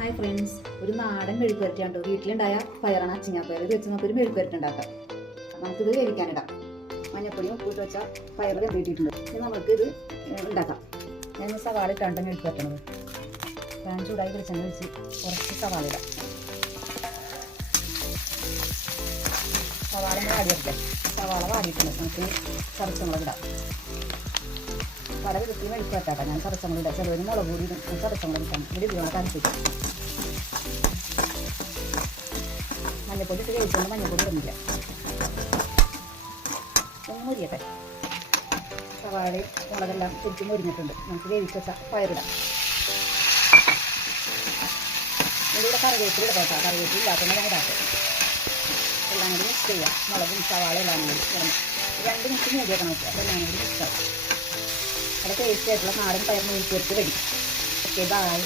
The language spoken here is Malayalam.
ഹായ് ഫ്രണ്ട്സ്, ഒരു നാടൻ മെഴുക്കുവരട്ടിയാണ് കേട്ടോ. വീട്ടിലുണ്ടായ പയറാണ്, അച്ചിങ്ങാപ്പയർ. ഇത് വെച്ച് നമുക്കൊരു മെഴുക്കുവരട്ടി ഉണ്ടാക്കാം. നമുക്കിത് വേവിക്കാനിടാം. മഞ്ഞപ്പൊടിയും ഉപ്പിട്ട് വെച്ചാൽ പയർ വെന്തിട്ടിട്ടുണ്ട്. ഇനി നമുക്കിത് ഉണ്ടാക്കാം. ഞാൻ സവാള ഇട്ടാണ് മെഴുക്കുവരട്ടണത്. പാൻ ചൂടായി വെളിച്ചെണ്ണ വെച്ച് കുറച്ച് സവാള ഇടാം. സവാള വാടിയെടുക്കാം. സവാള വാടിയിട്ടുണ്ട്. നമുക്ക് ചതച്ചമുളക് ഇടാം. പല വിധത്തിൽ മെഴുക്കുവരട്ടാക്കാം. ഞാൻ ചതച്ചമുളക് ഇടാം. ചെറുതിന് മുളക് പൊടി ഇടും. ചതച്ചമുളക് ഇട്ടാണ് ഇവിടെ ഇതിനോട് താല്പര്യം. മഞ്ഞപ്പൊടി ഇട്ട് കഴിച്ചുകൊണ്ട് മഞ്ഞപ്പൊടി ഇടുന്നില്ല. ഒന്ന് മുരിയട്ടെ. സവാളയും മുളകെല്ലാം ശരിക്കും മുരിഞ്ഞിട്ടുണ്ട്. നമുക്ക് വേവിച്ച് വെച്ചാൽ പയറിടാം. ഇവിടെ കറിവേപ്പില ഇടാം. കറിവേപ്പില ഇല്ലാത്തതുകൊണ്ട് ഞാൻ ഇടാട്ടെ. എല്ലാം കൂടി മിക്സ് ചെയ്യാം. മുളകും സവാള എല്ലാം കൂടി 2 മിനിറ്റ് മൂടിയൊക്കെ നോക്കുക. അപ്പോൾ എല്ലാം കൂടി മിക്സ് ആവും. അത് ടേസ്റ്റ് ആയിട്ടുള്ള നാടൻ പയർ മെഴുക്കുവരട്ടി റെഡി. Okay, by.